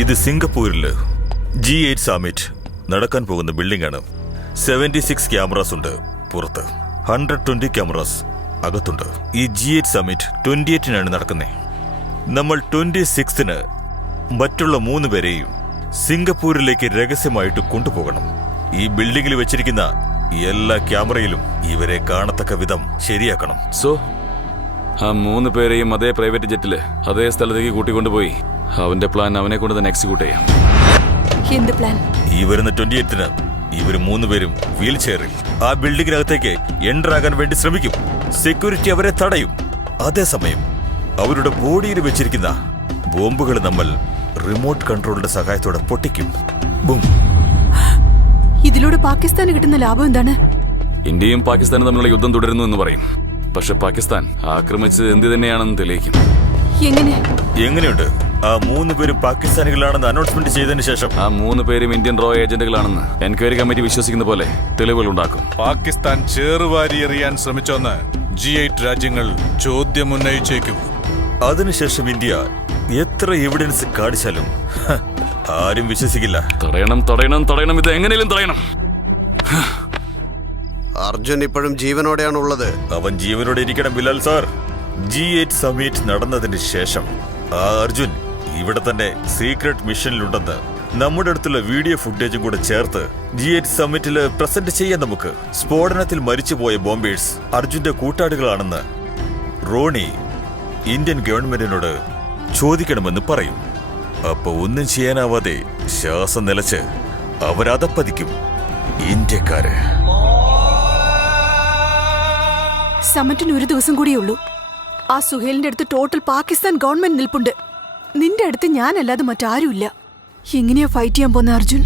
ഇത് സിംഗപ്പൂരില് G8 summit നടക്കാൻ പോകുന്ന ബിൽഡിംഗ് ആണ്. 76 ക്യാമറാസ് ഉണ്ട് പുറത്ത്, 120 ക്യാമറാസ് അകത്തുണ്ട്. ഈ G8 സമ്മിറ്റ് 28-നാണ് നടക്കുന്നത്. നമ്മൾ 26-ന് മറ്റുള്ള 3 പേരെയും സിംഗപ്പൂരിലേക്ക് രഹസ്യമായിട്ട് കൊണ്ടുപോകണം. ഈ ബിൽഡിംഗിൽ വെച്ചിരിക്കുന്ന എല്ലാ ക്യാമറയിലും ഇവരെ കാണത്തക്ക വിധം ശരിയാക്കണം. സോ ആ 3 പേരെയും അതേ പ്രൈവറ്റ് ജെറ്റില് അതേ സ്ഥലത്തേക്ക് കൂട്ടിക്കൊണ്ടുപോയി അവന്റെ പ്ലാൻ അവനെ കൊണ്ട് തന്നെ എക്സിക്യൂട്ട് ചെയ്യാം. എന്ത് പ്ലാൻ? ഈ വരുന്ന 28-ന് ഇവര് 3 പേരും വീൽ ചെയറിൽ ആ ബിൽഡിംഗിനകത്തേക്ക് എൻ്റർ ആകാൻ വേണ്ടി ശ്രമിക്കും. സെക്യൂരിറ്റി അവരെ തടയും. അതേസമയം അവരുടെ ബോഡിയിൽ വെച്ചിരിക്കുന്ന ബോംബുകൾ നമ്മൾ റിമോട്ട് കൺട്രോളിന്റെ സഹായത്തോടെ പൊട്ടിക്കും. ബും. ഇതിലൂടെ പാകിസ്ഥാന് കിട്ടുന്ന ലാഭം എന്താണ്? ഇന്ത്യയും പാകിസ്ഥാനും തമ്മിലുള്ള യുദ്ധം തുടരുന്നു എന്ന് പറയും. പക്ഷെ പാകിസ്ഥാൻ ആക്രമിച്ചത് എന്ത് തന്നെയാണെന്ന് തെളിയിക്കും. എങ്ങനെയുണ്ട്? ആ 3 പേരും പാകിസ്ഥാനികളാണെന്ന് അനൗൺസ്മെന്റ് ചെയ്തതിനു ശേഷം ആ 3 പേരും ഇന്ത്യൻ റോ ഏജന്റുകളാണെന്ന് എൻക്വയറി കമ്മിറ്റി വിശ്വസിക്കുന്ന പോലെ തെളിവുകൾ ഉണ്ടാക്കും. പാകിസ്ഥാൻ ചേറുവാരി എറിയാൻ ശ്രമിച്ചോന്ന് G8 രാജ്യങ്ങൾ ചോദ്യം ഉന്നയിച്ചേക്കും. അതിനുശേഷം ഇന്ത്യ എത്ര എവിഡൻസ് കാണിച്ചാലും ആരും വിശ്വസിക്കില്ല. തടയണം തടയണം തടയണം, ഇത് എങ്ങനെയും തടയണം. അർജുൻ ഇപ്പോഴും ജീവനോടെയാണ് ഉള്ളത്. അവൻ ജീവനോടെ ഇരിക്കണം ബിലാൽ സാർ. G8 സമ്മിറ്റ് നടന്നതിന് ശേഷം ആ അർജുൻ ഇവിടെ തന്നെ സീക്രട്ട് മിഷനിലുണ്ടെന്ന് നമ്മുടെ അടുത്തുള്ള വീഡിയോ ഫുട്ടേജും കൂടെ ചേർത്ത് G8 സമ്മിറ്റില് പ്രസന്റ് ചെയ്യാൻ നമുക്ക്. സ്ഫോടനത്തിൽ മരിച്ചുപോയ ബോംബേഴ്സ് അർജുന്റെ കൂട്ടാളികളാണെന്ന് റോണി ഇന്ത്യൻ ഗവൺമെന്റിനോട് ചോദിക്കണമെന്ന് പറയും. അപ്പൊ ഒന്നും ചെയ്യാനാവാതെ ശ്വാസം നിലച്ച് അവരതപ്പതിക്കും ഇന്ത്യക്കാര്. സമ്മറ്റിന് 1 ദിവസം കൂടിയേ ഉള്ളൂ. ആ സുഹേലിന്റെ അടുത്ത് ടോട്ടൽ പാകിസ്ഥാൻ ഗവൺമെന്റ് നിൽപ്പുണ്ട്. നിന്റെ അടുത്ത് ഞാനല്ലാതെ മറ്റാരുമില്ല. എങ്ങനെയാ ഫൈറ്റ് ചെയ്യാൻ പോന്ന അർജുൻ?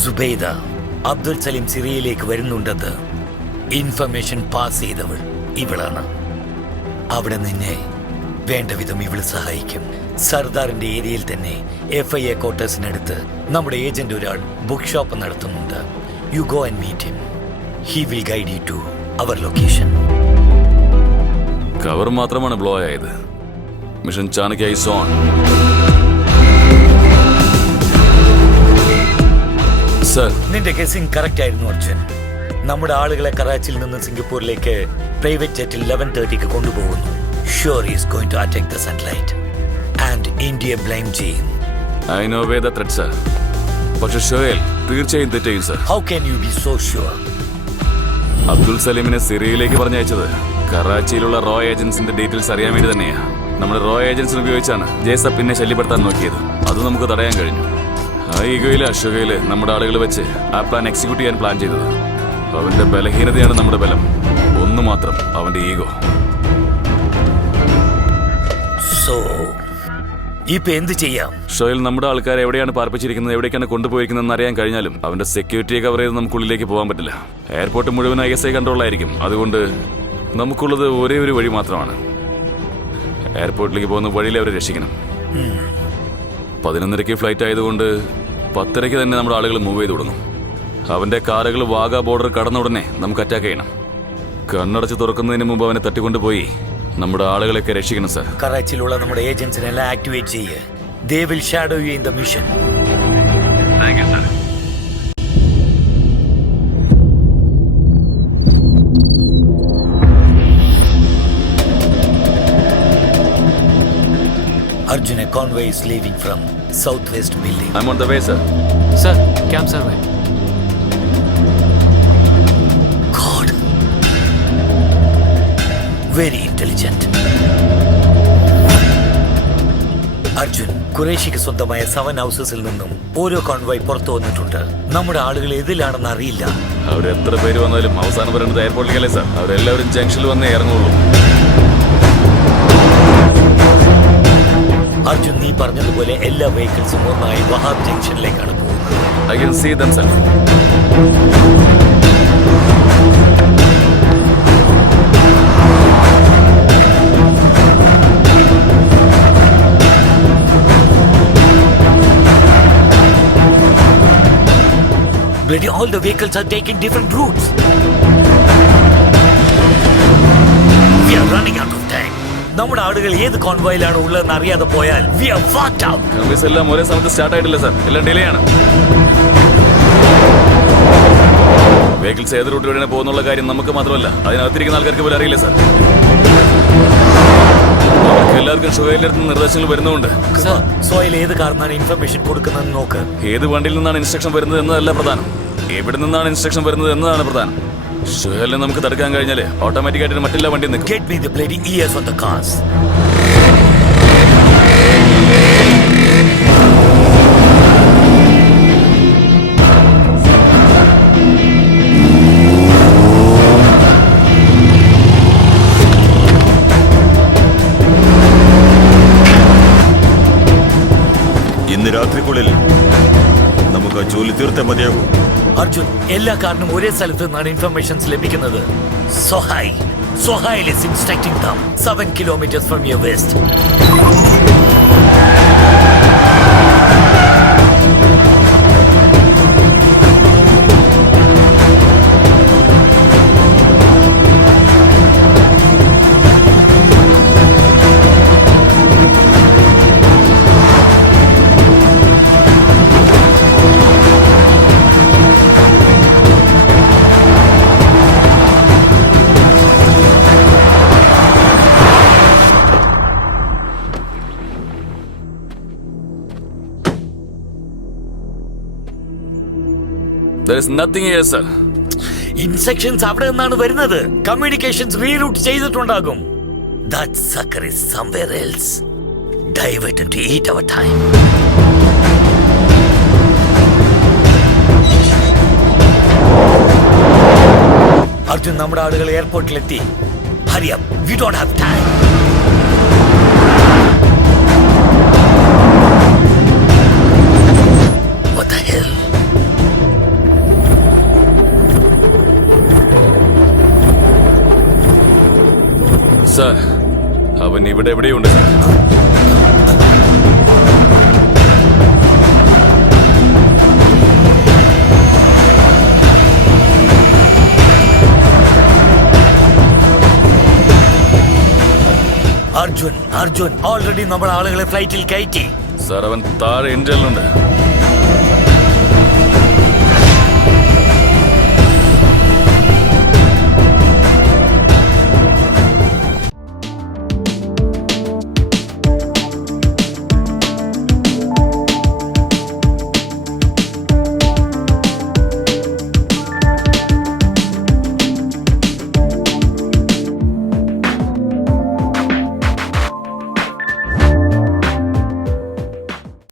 സുബൈദ, അബ്ദുൽ സലീം സിറിയയിലേക്ക് വരുന്നുണ്ടെന്ന് ഇൻഫർമേഷൻ പാസ് ചെയ്തവൾ ഇവളാണ്. അവിടെ നിന്നെ വേണ്ട വിധം ഇവള് സഹായിക്കും. സർദാറിന്റെ ഏരിയയിൽ തന്നെ FIA ക്വാർട്ടേഴ്സിനടുത്ത് നമ്മുടെ ഏജന്റ് ഒരാൾ ബുക്ക് ഷോപ്പ് നടത്തുന്നുണ്ട്. You go and meet him. He will guide you to our location. Cover മാത്രമാണ് ബ്ലോ ആയത്. Mission Chanakya is on. നിന്റെ ഗെസ്സിംഗ് കറക്റ്റ് ആയിരുന്നു അർജുൻ. നമ്മുടെ ആളുകളെ കറാച്ചിയിൽ നിന്ന് സിംഗപ്പൂരിലേക്ക് പ്രൈവറ്റ് ജെറ്റിൽ 11:30 കൊണ്ടുപോകുന്നു. Sure he is going to attack the sunlight and India blame ചെയ്യും. I know way the threat sir. പക്ഷേ ഷോയൽ തീർച്ചയായും തെറ്റെയ്യും sir. How can you be so sure? Abdul സലീമിനെ സിറിയയിലേക്ക് പറഞ്ഞയച്ചത് കറാച്ചിയിലുള്ള റോ ഏജൻസിന്റെ ഡീറ്റെയിൽസ് അറിയാൻ വേണ്ടി തന്നെയാ. നമ്മുടെ റോ ഏജൻസിനെ ഉപയോഗിച്ചാണ് ജേസഫ് പിന്നെ ശല്യപ്പെടുത്താൻ നോക്കിയത്. അത് നമുക്ക് തടയാൻ കഴിഞ്ഞു. ആ ഈഗോയില് അശോകയില് നമ്മുടെ ആളുകൾ വെച്ച് ആ പ്ലാൻ എക്സിക്യൂട്ട് ചെയ്യാൻ പ്ലാൻ ചെയ്തത്. അവന്റെ ബലഹീനതയാണ് നമ്മുടെ ബലം. ഒന്ന് മാത്രം, അവന്റെ ഈഗോ. സോ ഇപ്പൊ എന്ത് ചെയ്യാം? ഷോയിൽ നമ്മുടെ ആൾക്കാരെ എവിടെയാണ് പാർപ്പിച്ചിരിക്കുന്നത്, എവിടേക്കാണ് കൊണ്ടുപോയിരിക്കുന്നതെന്ന് അറിയാൻ കഴിഞ്ഞാലും അവന്റെ സെക്യൂരിറ്റിയെ കവർ ചെയ്ത് നമുക്കുള്ളിലേക്ക് പോകാൻ പറ്റില്ല. എയർപോർട്ട് മുഴുവൻ ISI കൺട്രോളായിരിക്കും. അതുകൊണ്ട് നമുക്കുള്ളത് ഒരേ ഒരു വഴി മാത്രമാണ്. എയർപോർട്ടിലേക്ക് പോകുന്ന വഴിയിൽ അവരെ രക്ഷിക്കണം. 11:30 ഫ്ലൈറ്റ് ആയതുകൊണ്ട് 10:30 തന്നെ നമ്മുടെ ആളുകൾ മൂവ് ചെയ്ത് തുടങ്ങും. അവന്റെ കാറുകൾ വാഗ ബോർഡർ കടന്ന ഉടനെ നമുക്ക് അറ്റാക്ക് ചെയ്യണം. കണ്ണടച്ച് തുറക്കുന്നതിന് മുമ്പ് അവനെ തട്ടിക്കൊണ്ടുപോയി നമ്മുടെ ആളുകളെയൊക്കെ രക്ഷിക്കണം സർ. കറാച്ചിയിലുള്ള നമ്മുടെ ഏജൻസിനെല്ലാം ആക്ടിവേറ്റ് ചെയ്യുക. They will shadow you in the mission. Thank you sir. Arjun, a convoy is leaving from southwest building. I'm on the way, sir. Sir, camp survey. God. Very intelligent. Arjun, ഖുറേഷിക്ക് സ്വന്തമായ 7 ഹൗസസിൽ നിന്നും ഓരോ convoy പുറത്തു വന്നിട്ടുണ്ട്. നമ്മുടെ ആളുകൾ എതിലാണെന്ന് അറിയില്ല. അവരെത്ര പേര് വന്നാലും അവസാനം പറയുന്നത് എയർപോർട്ടിലേക്കല്ലേ സാർ. അവരെല്ലാവരും ജംഗ്ഷനിൽ വന്നേ ഇറങ്ങുള്ളൂ. എല്ലാ വെഹിക്കിൾസും ഒന്നായി വഹാബ് ജംഗ്ഷനിലേക്കാണ് പോകുന്നത്. I can see them, sir. Bloody all the vehicles are taking different routes. We are running out of time. നമ്മുടെ ആളുകൾ ഏത് കോൺവോയിലാണ് ഉള്ളതെന്ന് അറിയാതെ പോയാൽ we are fucked up. കൺവീസ് എല്ലാം ഒരേ സമയത്ത് സ്റ്റാർട്ട് ആയിട്ടില്ല സർ, എല്ലാം ഡിലേ ആണ്. വെഹിക്കിൾസ് ഏത് റൂട്ട് വഴിയാണ് പോകുന്നുള്ള കാര്യം നമുക്ക് മാത്രമല്ല അതിനകത്തിരിക്കുന്ന ആൾക്കാർക്ക് പോലും അറിയില്ല സർ. അവർക്ക് എല്ലാവർക്കും ഷുഹൈലിന്റെ അടുത്ത് നിർദ്ദേശങ്ങൾ വരുന്നുണ്ട്. സോയിൽ ഏത് കാരണമാണ് ഇൻഫർമേഷൻ കൊടുക്കുന്നതെന്ന് നോക്ക്. ഏത് വണ്ടിയിൽ നിന്നാണ് ഇൻസ്ട്രക്ഷൻ വരുന്നത് എന്നതല്ല പ്രധാനം, എവിടെ നിന്നാണ് ഇൻസ്ട്രക്ഷൻ വരുന്നത് എന്നതാണ് പ്രധാനം. ഷുഹൈലിനെ നമുക്ക് തടുക്കാൻ കഴിഞ്ഞാൽ ഓട്ടോമാറ്റിക്കായിട്ട് മറ്റെല്ലാ വണ്ടിയും നിൽക്കും. Get me the bloody ears on the cars. ഇന്ന് രാത്രിക്കുള്ളിൽ നമുക്ക് ആ ജോലി തീർത്തേ മതിയാകും. അർജുൻ, എല്ലാ കാരണവും ഒരേ സ്ഥലത്ത് നിന്നാണ് ഇൻഫർമേഷൻസ് ലഭിക്കുന്നത്. Sohail is instructing them 7 kilometers from your west. There is nothing here, sir. Instructions അവിടെ നിന്നാണ് വരുന്നത്. കമ്മ്യൂണിക്കേഷൻസ് റീറൂട്ട് ചെയ്തിട്ടുണ്ടാകും. That sucker is somewhere else. Diverted to eat our time. Arjun, നമ്മുടെ ആളുകൾ എയർപോർട്ടിലെത്തി. Hurry up. We don't have time. What the hell? Sir, അവൻ ഇവിടെ എവിടെയുണ്ട് sir. Arjun already നമ്മുടെ ആളുകളെ ഫ്ലൈറ്റിൽ കയറ്റി. സർ, അവൻ താഴെ ഇന്ത്യയിലുണ്ട്.